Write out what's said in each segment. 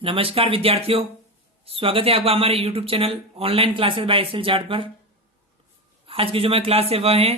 नमस्कार विद्यार्थियों, स्वागत है आपका हमारे YouTube channel online classes by S L Jat पर। आज की जो हमारी क्लास है वह है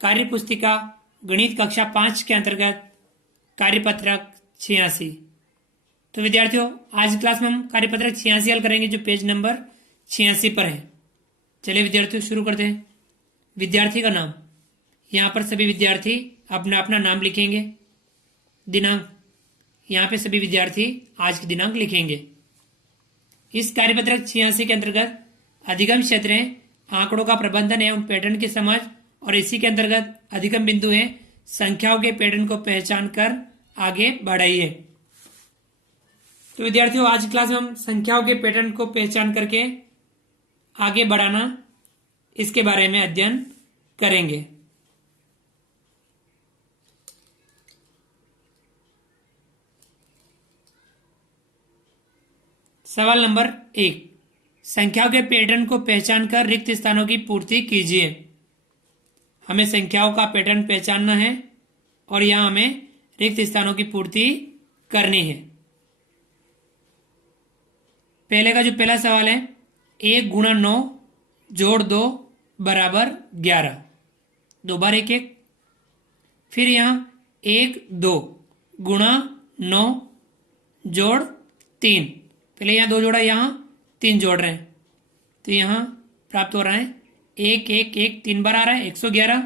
कार्य पुस्तिका गणित कक्षा 5 के अंतर्गत कार्यपत्रक 86। तो विद्यार्थियों, आज क्लास में हम कार्यपत्रक 86 हल करेंगे जो पेज नंबर 86 पर है। चलिए विद्यार्थियों शुरू करते हैं। विद्यार्थी का नाम, यहाँ पर सभी विद्यार्थी अपना अपना नाम लिखेंगे। दिनांक, यहाँ पे सभी विद्यार्थी आज की दिनांक लिखेंगे। इस कार्यपत्रक 86 के अंतर्गत अधिगम क्षेत्र है, आंकड़ों का प्रबंधन एवं पैटर्न की समझ, और इसी के अंतर्गत अधिगम बिंदु है, संख्याओं के पैटर्न को पहचान कर आगे बढ़ाइए। तो विद्यार्थियों, आज क्लास में हम संख्याओं के पैटर्न को पहचान करके आगे बढ़ाना, इसके बारे में अध्ययन करेंगे। सवाल नंबर 1, संख्याओं के पैटर्न को पहचान कर रिक्त स्थानों की पूर्ति कीजिए। हमें संख्याओं का पैटर्न पहचानना है और यहां हमें रिक्त स्थानों की पूर्ति करनी है। पहले का जो पहला सवाल है, 1 गुणा 9 जोड़ 2 बराबर 11, 2 बार 1 1। फिर यहां 1 2 गुणा 9 जोड़ 3, पहले यहां 2 जोड़ा, यहां 3 जोड़ रहे हैं, तो यहां प्राप्त हो रहा है 1 1 1, 3 बार आ रहा है 111।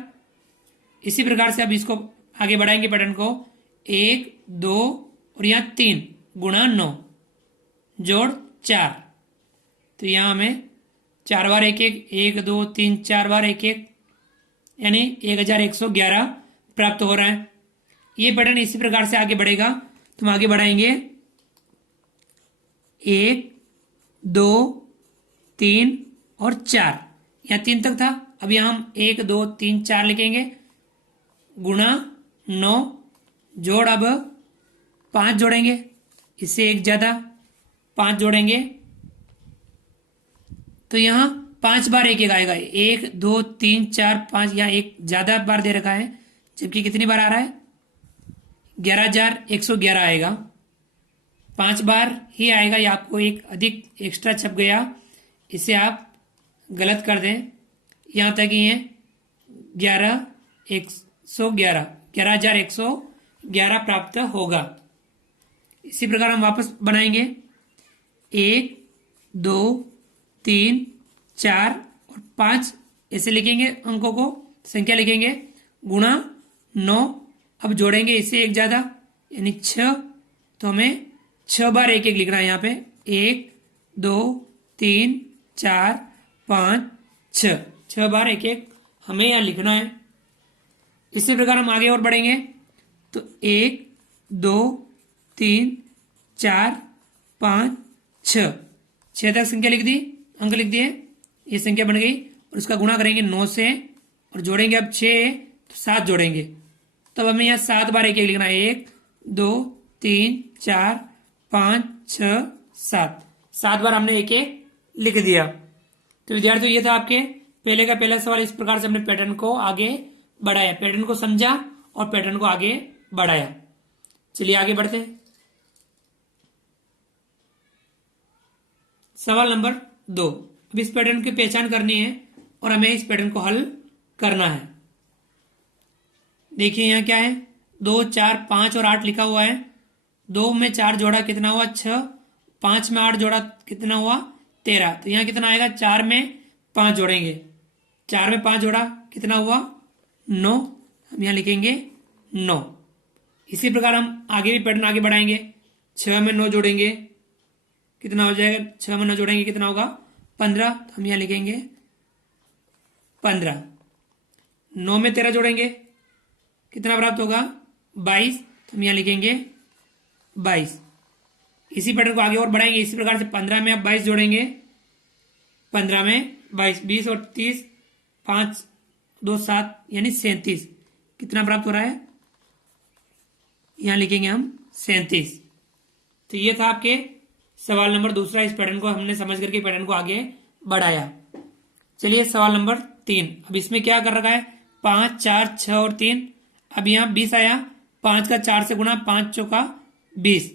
इसी प्रकार से अब इसको आगे बढ़ाएंगे पैटर्न को, 1 2 और यहां 3 गुणा 9 जोड़ 4, तो यहां हमें 4 बार 1 1, 1 2 3 4 बार 1 1, यानी 1111 प्राप्त हो रहा है। ये पैटर्न इसी प्रकार से आगे बढ़ेगा, तो हम आगे बढ़ाएंगे 1 2 3 और 4, यहां 3 तक था, अब यहां हम 1 2 3 4 लिखेंगे, गुणा 9 जोड़, अब 5 जोड़ेंगे, इससे एक ज्यादा 5 जोड़ेंगे, तो यहां 5 बार 1 1 आएगा, 1 2 3 4 5, यहां एक ज्यादा बार दे रखा है, जबकि कितनी बार आ रहा है 11,111 आएगा। 5 बार ही आएगा, या आपको एक अधिक एक्स्ट्रा छप गया, इसे आप गलत कर दें, यहां तक ही है 11,111 प्राप्त होगा। इसी प्रकार हम वापस बनाएंगे, 1 2 3 4 और 5 ऐसे लिखेंगे, अंकों को संख्या लिखेंगे, गुणा 9, अब जोड़ेंगे इससे एक ज्यादा यानी 6, तो हमें 6 बार 1 1 लिखना है यहाँ पे, 1 2 3 4 5 6, 6 बार 1 1 हमें यहाँ लिखना है। इसी प्रकार हम आगे और बढ़ेंगे, तो 1 2 3 4 5 6, 6 तक संख्या लिख दी, अंक लिख दिए, ये संख्या बन गई, और उसका गुणा करेंगे 9 से और जोड़ेंगे अब 6, तो 7 जोड़ेंगे, तब हमें यहाँ 7 बार 1 1 लिखना है, 1 2 3 4 5 6 7, 7 बार हमने 1 1 लिख दिया। तो विद्यार्थियों, ये था आपके पहले का पहला सवाल। इस प्रकार से हमने पैटर्न को आगे बढ़ाया, पैटर्न को समझा और पैटर्न को आगे बढ़ाया। चलिए आगे बढ़ते हैं। सवाल नंबर 2, अब इस पैटर्न की पहचान करनी है और हमें इस पैटर्न को हल करना है। देखिए यहाँ क्या है, 2 4 5 और 8 लिखा हुआ है, 2 में 4 जोड़ा कितना हुआ 6, 5 में 8 जोड़ा कितना हुआ 13, तो यहाँ कितना आएगा, 4 में 5 जोड़ेंगे, 4 में 5 जोड़ा कितना हुआ 9, हम यहाँ लिखेंगे 9। इसी प्रकार हम आगे भी पैटर्न आगे बढ़ाएंगे, 6 में 9 जोड़ेंगे कितना हो जाएगा, 6 में 9 जोड़ेंगे कितना होगा 15, तो हम यहाँ लिखेंगे 15। 9 में 13 जोड़ेंगे कितना प्राप्त होगा 22, तो हम यहाँ लिखेंगे 22। इसी पैटर्न को आगे और बढ़ाएंगे, इसी प्रकार से 15 में अब 22 जोड़ेंगे, 15 में 22, 20 और 30, 5 2 7 यानी 37, कितना प्राप्त हो रहा है, यहां लिखेंगे हम 37। तो ये था आपके सवाल नंबर दूसरा। इस पैटर्न को हमने समझ करके पैटर्न को आगे बढ़ाया। चलिए सवाल नंबर 3, अब इसमें क्या कर रखा है, 5 4 6 और 3, अब यहां 20 आया, 5 का 4 से गुणा, 5 चौका 20,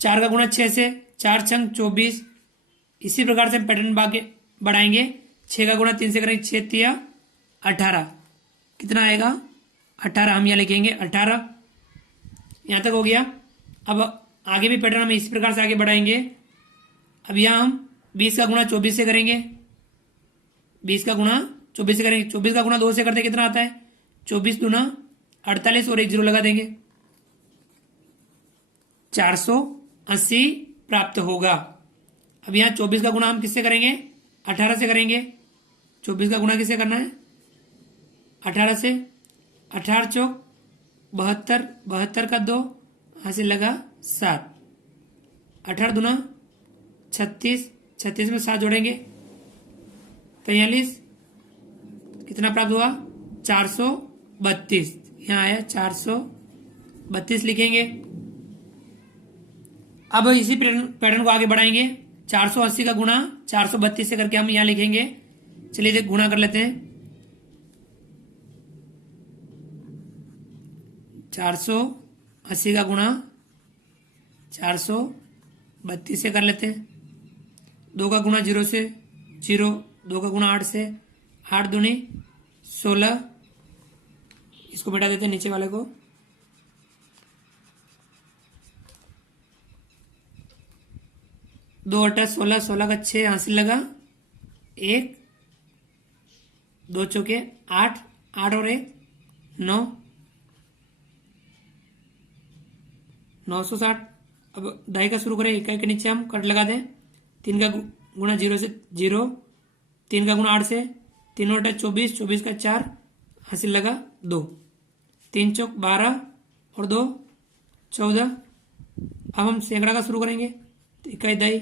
4 का गुणा 6 से, 4 छंग 24। इसी प्रकार से हम पैटर्न आगे बढ़ाएंगे। 6 का गुणा 3 से करेंगे, 6 तिया 18। कितना आएगा? 18। हम यहाँ लिखेंगे 18। यहाँ तक हो गया। अब आगे भी पैटर्न हम इसी प्रकार से आगे बढ़ाएंगे। अब यहाँ हम 20 का गुणा 24 से करेंगे। 20 का गुणा 24 से करेंगे। 24 का गुणा 2 से करते कितना आता है? 24 दूना 48 और 1 जीरो लगा देंगे। 480 प्राप्त होगा। अब यहाँ 24 का गुणा हम किससे करेंगे? 18 से करेंगे। 24 का गुणा किससे करना है? 18 से। 18 चौक 72, 72 का 2 हासिल लगा 7। 18 दूना 36, 36 में 7 जोड़ेंगे 43। कितना प्राप्त हुआ? 432। यहाँ आया 432 लिखेंगे। अब इसी पैटर्न को आगे बढ़ाएंगे। 480 का गुणा 432 से करके हम यहाँ लिखेंगे। चलिए देख गुणा कर लेते हैं। 480 का गुणा 432 से कर लेते हैं। 2 का गुणा 0 से 0, 2 का गुणा 8 से, 8 दूनी 16। इसको मिटा देते हैं नीचे वाले को। 2 8 16, 16 का 6 हासिल लगा 1, 2 चौके 8, 8 और 1 9, 960। अब दाई का शुरू करें। इकाई के नीचे हम कट लगा दें। 3 का गुणा 0 से 0, 3 का गुणा 8 से, 3 और 24, 24 का 4 हासिल लगा 2, 3 चौक 12 और 2 14। अब हम सैकड़ा का शुरू करेंगे। तो इकाई दाई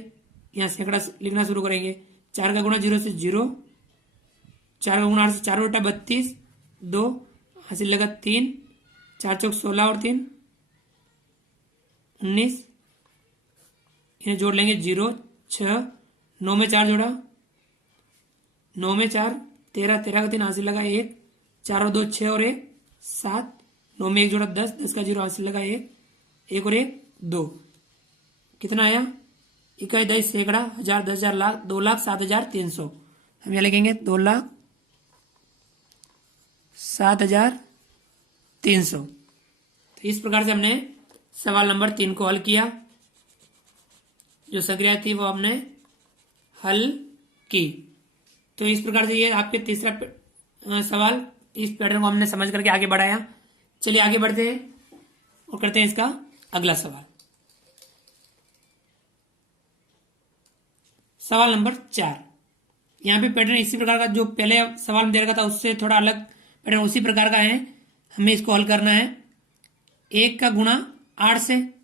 यहाँ सैकड़ा लिखना शुरू करेंगे। 4 का गुणा 0 से 0, 4 का गुणा 8 से, 4 और 32, 2 हासिल लगा 3, 4 चौक 16 और 3 19। इन्हें जोड़ लेंगे 0 6, 9 में 4 जोड़ा, 9 में 4 13, 13 का 3 हासिल लगा 1, 4 और 2 6 और 1 7, 9 में 1 जोड़ा 10, 10 का 0 हासिल लगा 1, 1 और 1 2। कितना आया? इकाई दाई सैकड़ा, 1000 10,000 लाख, 2,07,300। हम यहाँ लिखेंगे 2,07,300। तो इस प्रकार से हमने सवाल नंबर 3 को हल किया। जो संक्रिया थी वो हमने हल की। तो इस प्रकार से ये आपके तीसरा सवाल, इस पैटर्न को हमने समझ करके आगे बढ़ाया। चलिए आगे बढ़ते हैं और करते हैं इसका अगला सवाल। सवाल नंबर 4। यहाँ पे पैटर्न इसी प्रकार का, जो पहले सवाल में दे रखा था उससे थोड़ा अलग पैटर्न उसी प्रकार का है। हमें इसको हल करना है। 1 का गुणा 8 से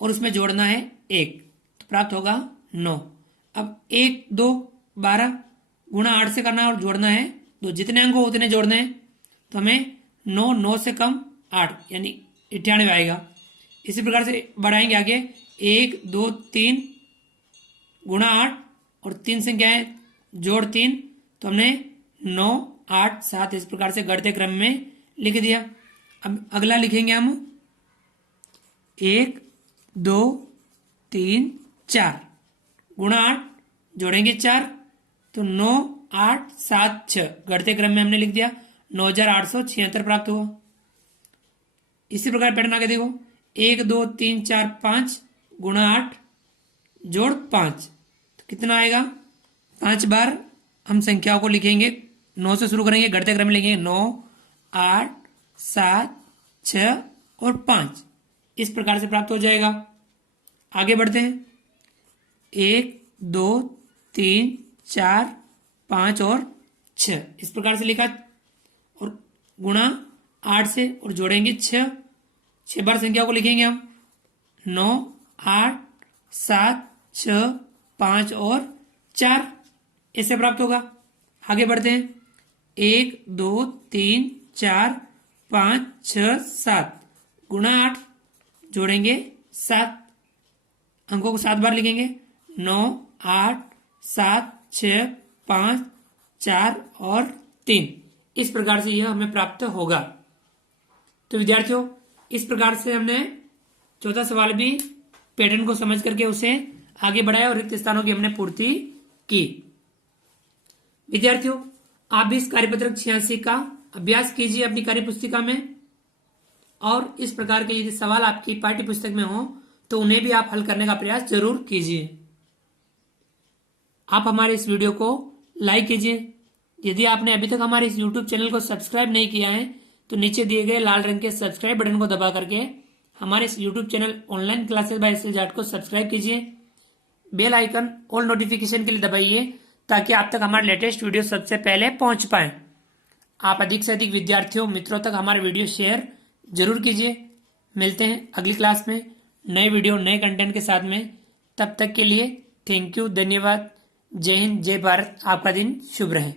और उसमें जोड़ना है 1, तो प्राप्त होगा 9। अब 1 2 12 गुणा 8 से करना है और जोड़ना है 2। जितने अंक हो उतने जोड़ने हैं। तो हमें 9, 9 से कम 8 यानी 98 आएगा। इसी प्रकार से बढ़ाएंगे आगे। 1 2 3 गुणा 8 और 3 संख्या है जोड़ 3, तो हमने 9 8 7 इस प्रकार से बढ़ते क्रम में लिख दिया। अब अगला लिखेंगे हम 1 2 3 4 गुणा 8 जोड़ेंगे 4, तो 9 8 7 6 घटते क्रम में हमने लिख दिया। 9,876 प्राप्त हुआ। इसी प्रकार पैटर्न आगे देखो। 1 2 3 4 5 गुणा 8 जोड़ 5, तो कितना आएगा? 5 बार हम संख्याओं को लिखेंगे। 9 से शुरू करेंगे, घटते क्रम में लिखेंगे 9 8 7 6 और 5। इस प्रकार से प्राप्त हो जाएगा। आगे बढ़ते हैं। 1 2 3 4 5 और 6 इस प्रकार से लिखा और गुणा 8 से और जोड़ेंगे 6। 6 बार संख्या को लिखेंगे हम। 9 8 7 6 5 और 4 इससे प्राप्त होगा। आगे बढ़ते हैं। 1 2 3 4 5 6 7 गुणा 8 जोड़ेंगे 7। अंकों को 7 बार लिखेंगे। 9 8 7 6 5 4 और 3 इस प्रकार से यह हमें प्राप्त होगा। तो विद्यार्थियों, इस प्रकार से हमने चौथा सवाल भी पैटर्न को समझ करके उसे आगे बढ़ाया और रिक्त स्थानों की हमने पूर्ति की। विद्यार्थियों, आप भी इस कार्यपत्रक 86 का अभ्यास कीजिए अपनी कार्य पुस्तिका में, और इस प्रकार के यदि सवाल आपकी पाठ्य पुस्तक में हो तो उन्हें भी आप हल करने का प्रयास जरूर कीजिए। आप हमारे इस वीडियो को लाइक कीजिए। यदि आपने अभी तक हमारे इस YouTube चैनल को सब्सक्राइब नहीं किया है तो नीचे दिए गए लाल रंग के सब्सक्राइब बटन को दबा करके हमारे इस YouTube channel online classes by S Jat को सब्सक्राइब कीजिए। बेल आइकन ऑल नोटिफिकेशन के लिए दबाइए ताकि आप तक हमारे लेटेस्ट वीडियो सबसे पहले पहुंच पाए। आप अधिक से अधिक विद्यार्थियों मित्रों तक हमारे वीडियो शेयर जरूर कीजिए। मिलते हैं अगली क्लास में नए वीडियो नए कंटेंट के साथ में। तब तक के लिए थैंक यू, धन्यवाद। जय हिंद, जय भारत। आपका दिन शुभ रहे।